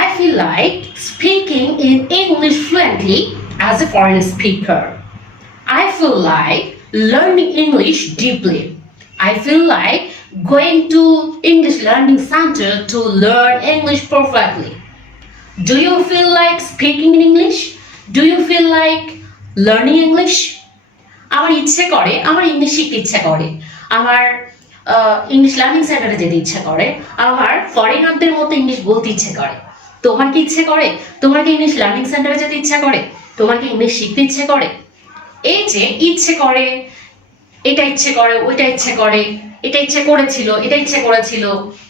I feel like speaking in English fluently as a foreign speaker. I feel like learning English deeply. I feel like going to English learning center to learn English perfectly. Do you feel like speaking in English? Do you feel like learning English? আমার ইচ্ছে করে, আমার English শিখতে ইচ্ছে করে, আমার English learning সেন্টারে যেতে ইচ্ছে করে, আমার ফরেনারদের মতো ইংলিশ বলতে ইচ্ছে করে। তোমার কি ইচ্ছে করে? তোমার কি ইংলিশ লার্নিং সেন্টারে যেতে ইচ্ছে করে? তোমার কি ইংলিশ শিখতে ইচ্ছে করে? এই যে ইচ্ছে করে, এটা ইচ্ছে করে, ওইটা ইচ্ছে করে, এটা ইচ্ছে করেছিল, এটা ইচ্ছে করেছিল,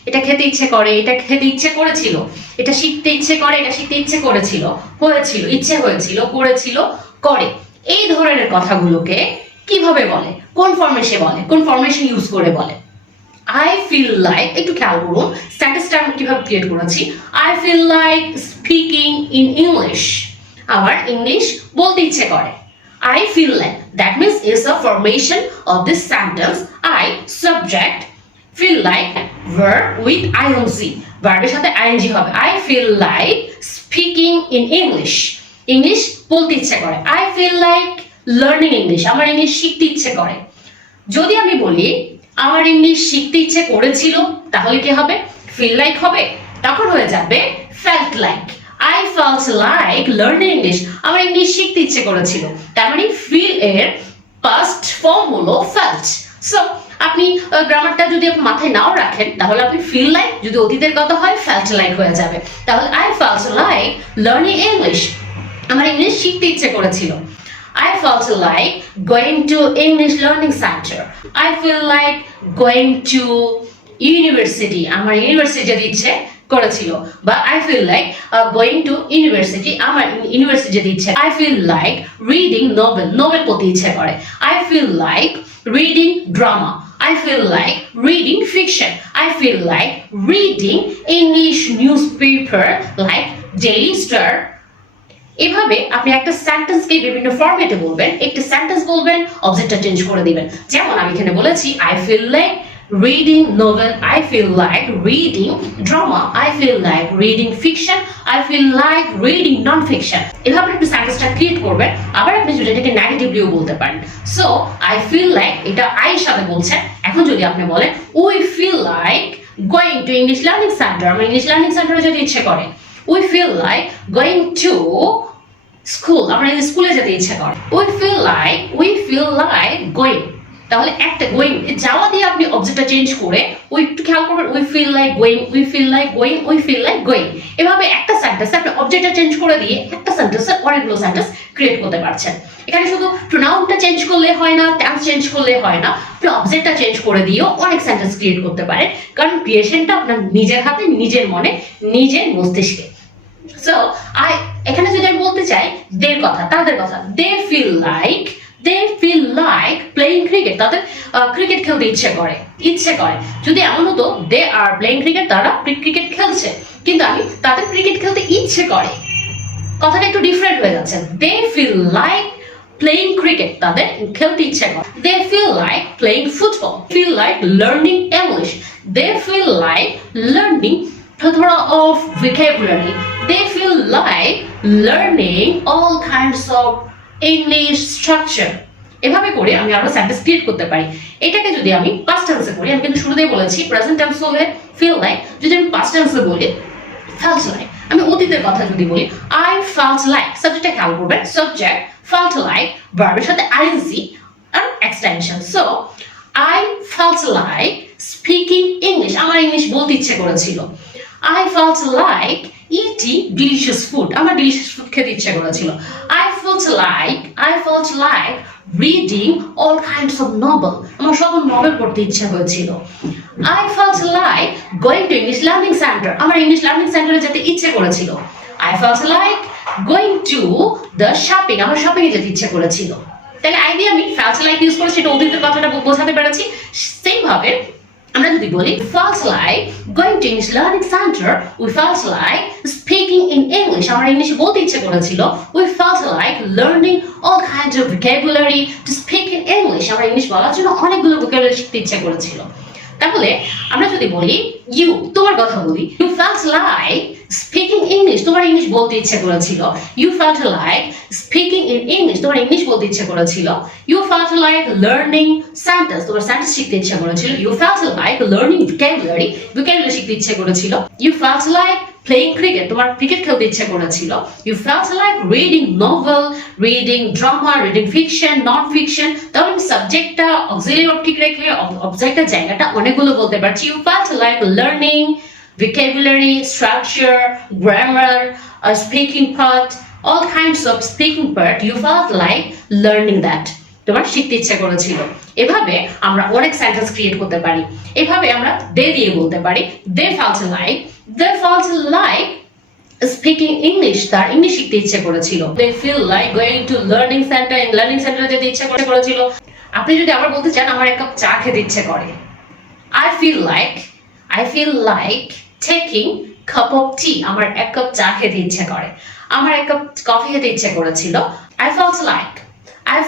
এটা খেতে ইচ্ছে করে, এটা খেতে ইচ্ছে করেছিল, এটা শিখতে ইচ্ছে করে, এটা শিখতে ইচ্ছে করেছিল, হয়েছিল, ইচ্ছে হয়েছিল, করেছিল, করে, এই ধরনের কথাগুলোকে কিভাবে বলে, কোন ফরমেশনে বলে, কোন ফরমেশন ইউজ করে বলে? I feel like, একটু খেয়াল করুন সেন্টেন্সটা আমি কিভাবে ক্রিয়েট করেছি। I feel like speaking in English, আমার ইংলিশ বলতে ইচ্ছে করে। I feel like, that means is a formation of this sentence. I subject, feel like verb with ing, verb এর সাথে ing হবে। I feel like speaking in English, English বলতে ইচ্ছে করে। I feel like learning English, আমার English শিখতে ইচ্ছে করে। যদি আমি বলি আমার ইংলিশ শিখতে ইচ্ছে করেছিল, তাহলে কি হবে? feel like হবে, তখন হয়ে যাবে felt like। I felt like learning English, আমার ইংলিশ শিখতে ইচ্ছে করেছিল। তার মানে feel এর past form হলো felt। সো আপনি গ্রামারটা যদি মাথায় নাও রাখেন, তাহলে আপনি feel like যদি অতীতের কথা হয় felt like হয়ে যাবে। তাহলে I felt like learning English, আমার ইংলিশ শিখতে ইচ্ছে করেছিল। I felt like going to English learning center. I feel like going to university, আমার ইউনিভার্সিটি যেতে ইচ্ছে করেছিল। বা I feel like going to university, আমার ইউনিভার্সিটি যেতে ইচ্ছে। I feel like reading novel, Nobel পড়তে ইচ্ছে করে। I feel like reading drama. I feel like reading fiction. I feel like reading English newspaper like Daily Star. এভাবে আপনি একটা সেন্টেন্সকে বিভিন্ন ফরম্যাটে বলবেন, একটা সেন্টেন্স বলবেন, অবজেক্টটা চেঞ্জ করে দিবেন। যেমন আমি এখানে বলেছি I feel like reading novel, I feel like reading drama, I feel like reading fiction, I feel like reading non-fiction। এভাবে আপনি সেন্টেন্সটা ক্রিয়েট করবেন। আবার আপনি যদি এটাকে নেগেটিভলিও বলতে পারেন। সো I feel like, এটা I এর সাথে বলছেন। এখন যদি আপনি বলেন we feel like going to English learning center, আমার ইংলিশ লার্নিং সেন্টারে যেতে ইচ্ছে করে। We feel like going to school, আমরা স্কুলে যেতে ইচ্ছে করে। We feel like going, তাহলে একটা going যাওয়া দিয়ে আপনি অবজেক্টটা চেঞ্জ করে ওই একটু খেয়াল করবেন we feel like going, we feel like going, we feel like going। এভাবে একটা সেন্টেন্সে আপনি অবজেক্টটা চেঞ্জ করে দিয়ে একটা সেন্টেন্সে অনেকগুলো সেন্টেন্স ক্রিয়েট করতে পারছেন। এখানে শুধু প্রোনাউনটা চেঞ্জ করলে হয় না, টেন্স চেঞ্জ করলে হয় না, আপনি অবজেক্টটা চেঞ্জ করে দিয়েও অনেক সেন্টেন্স ক্রিয়েট করতে পারেন, কারণ ক্রিয়েশনটা আপনার নিজের হাতে, নিজের মনে, নিজের মস্তিষ্কে। সো এখানে যদি আমি বলতে চাই দের কথা, তাদের কথা, they feel like playing cricket, তাদের ক্রিকেট খেলতে ইচ্ছে করে। যদি এমন হতো they are playing cricket, তারা ক্রিকেট খেলছে, কিন্তু আমি তাদের ক্রিকেট খেলতে ইচ্ছে করে, কথাটা একটু ডিফারেন্ট হয়ে যাচ্ছে। they feel like playing cricket, তাদের খেলতে ইচ্ছে করে। they feel like playing football, feel like learning English, they feel like learning plethora of vocabulary, they feel like learning all kinds of English structure। এভাবে করে আমি আরো সেন্টেন্স ক্রিয়েট করতে পারি। এটাকে যদি আমি পাস্ট টেন্সে করি, আমি কিন্তু শুরুতেই বলেছি প্রেজেন্ট টেন্স হলে feel like, যদি আমি পাস্ট টেন্সে বলি felt like, আমি অতীতের কথা যদি বলি I felt like, সাবজেক্টটা খেয়াল করবেন, সাবজেক্ট felt like, ভার্বের সাথে ing আর extension. So I felt like speaking English, আমার ইংলিশ বলতে ইচ্ছে করেছিল। I felt like eating delicious food, আমার delicious food খেতে ইচ্ছে করেছিল। I felt like reading all kinds of novel, আমার সকল নভেল পড়তে ইচ্ছে হয়েছিল। I felt like going to English learning center, আমার ইংলিশ লার্নিং সেন্টারে যেতে ইচ্ছে করেছিল। I felt like going to the shopping, আমার শপিং এ যেতে ইচ্ছে করেছিল। তাহলে I দিয়ে আমি felt like ইউজ করেছি, এটা অতীতের কথাটা বোঝাতে পেরেছি। সেম ভাবে আমরা যদি বলি felt like going to English learning center, we felt like speaking in English, আমার ইংলিশ বলতে ইচ্ছে করেছিল। we felt like learning all kinds of vocabulary to speak in English, আমার ইংলিশ বলার জন্য অনেকগুলো vocabulary শিখতে ইচ্ছে করেছিল। তাহলে আমরা যদি বলি you, তোমার কথা বলি, you felt like speaking English, তোমার ইংলিশ বলতে ইচ্ছে করেছিল। You felt like speaking in English, তোমার ইংলিশ বলতে ইচ্ছে করেছিল। You felt like learning sentence, তোমার সেন্টেন্স শিখতে ইচ্ছে করেছিল। You felt like learning vocabulary, vocabulary শিখতে ইচ্ছে করেছিল। You felt like playing cricket, তোমার ক্রিকেট খেলতে ইচ্ছে করেছিল। You felt like reading novel, reading drama, reading fiction, non fiction. তাহলে আমি সাবজেক্টটা অক্সিলিয়ারি ভার্ব ঠিক রেখে অবজেক্টের জায়গাটা অনেকগুলো বলতে পারছি। You felt like learning vocabulary, structure, grammar, speaking part, all kinds of speaking part. You felt like learning that. তোমার শিখতে ইচ্ছে করেছিল। এভাবে আমরা অনেক সেন্টেন্স ক্রিয়েট করতে পারি। এভাবে আমরা দে দিয়ে বলতে পারি they felt like speaking English, তার ইংলিশ শিখতে ইচ্ছে করেছিল। they feel like going to learning center যেতে ইচ্ছে করেছিল। আপনি যদি আবার বলতে চান আমার এক কাপ চা খেতে ইচ্ছে করে, I feel like taking cup of tea, আমার এক কাপ চা খেতে ইচ্ছে করে। আমার এক কাপ কফি খেতে ইচ্ছে করেছিল। I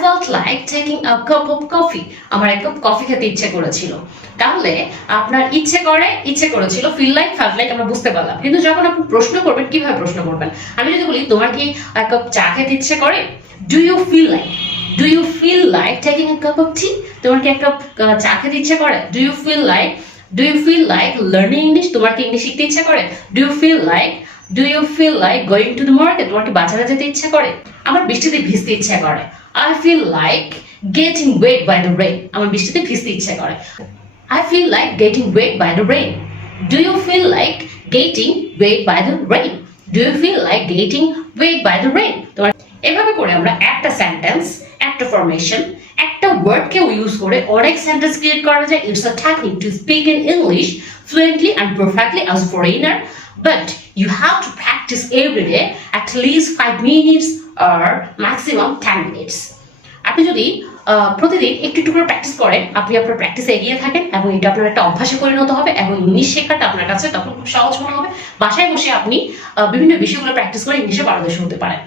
felt like taking a cup of coffee, আমার এক কাপ কফি খেতে ইচ্ছে করেছিল। তাহলে আপনার ইচ্ছে করেছিল, feel like, felt like আমরা বুঝতে পারলাম। কিন্তু যখন আপনি প্রশ্ন করবেন, কিভাবে প্রশ্ন করবেন? আমি যদি বলি তোমার কি এক কাপ চা খেতে ইচ্ছে করে, do you feel like taking a cup of tea, তোমার কি এক কাপ চা খেতে ইচ্ছে করে? Do you feel like learning English, তোমার কি ইংলিশ শিখতে ইচ্ছে করে? Do you feel like going to the market, তোমার কি বাজারে যেতে ইচ্ছে করে? আমার বৃষ্টিতে ভিজতে ইচ্ছে করে। I feel like getting wet by the rain, আমার বৃষ্টিতে ভিজতে ইচ্ছে করে। I feel like getting wet by the rain. Do you feel like getting wet by the rain? Do you feel like getting wet by the rain? তোমার এভাবে করে আমরা একটা সেন্টেন্স, একটা ফরমেশন, একটা ওয়ার্ডকেও ইউজ করে অনেক সেন্টেন্স ক্রিয়েট করা যায়। It's a technique to speak in English fluently and perfectly as foreigner, but you have to practice every day at least 5 minutes or maximum 10 minutes. আপনি যদি প্রতিদিন একটু একটু করে প্র্যাকটিস করেন, আপনি আপনার প্র্যাকটিসে এগিয়ে থাকেন এবং এটা আপনার একটা অভ্যাসে পরিণত হবে এবং ইংলিশ শেখাটা আপনার কাছে তখন খুব সহজ মনে হবে। বাসায় বসে আপনি বিভিন্ন বিষয়গুলো প্র্যাকটিস করে ইংলিশে পারদর্শী হতে পারেন।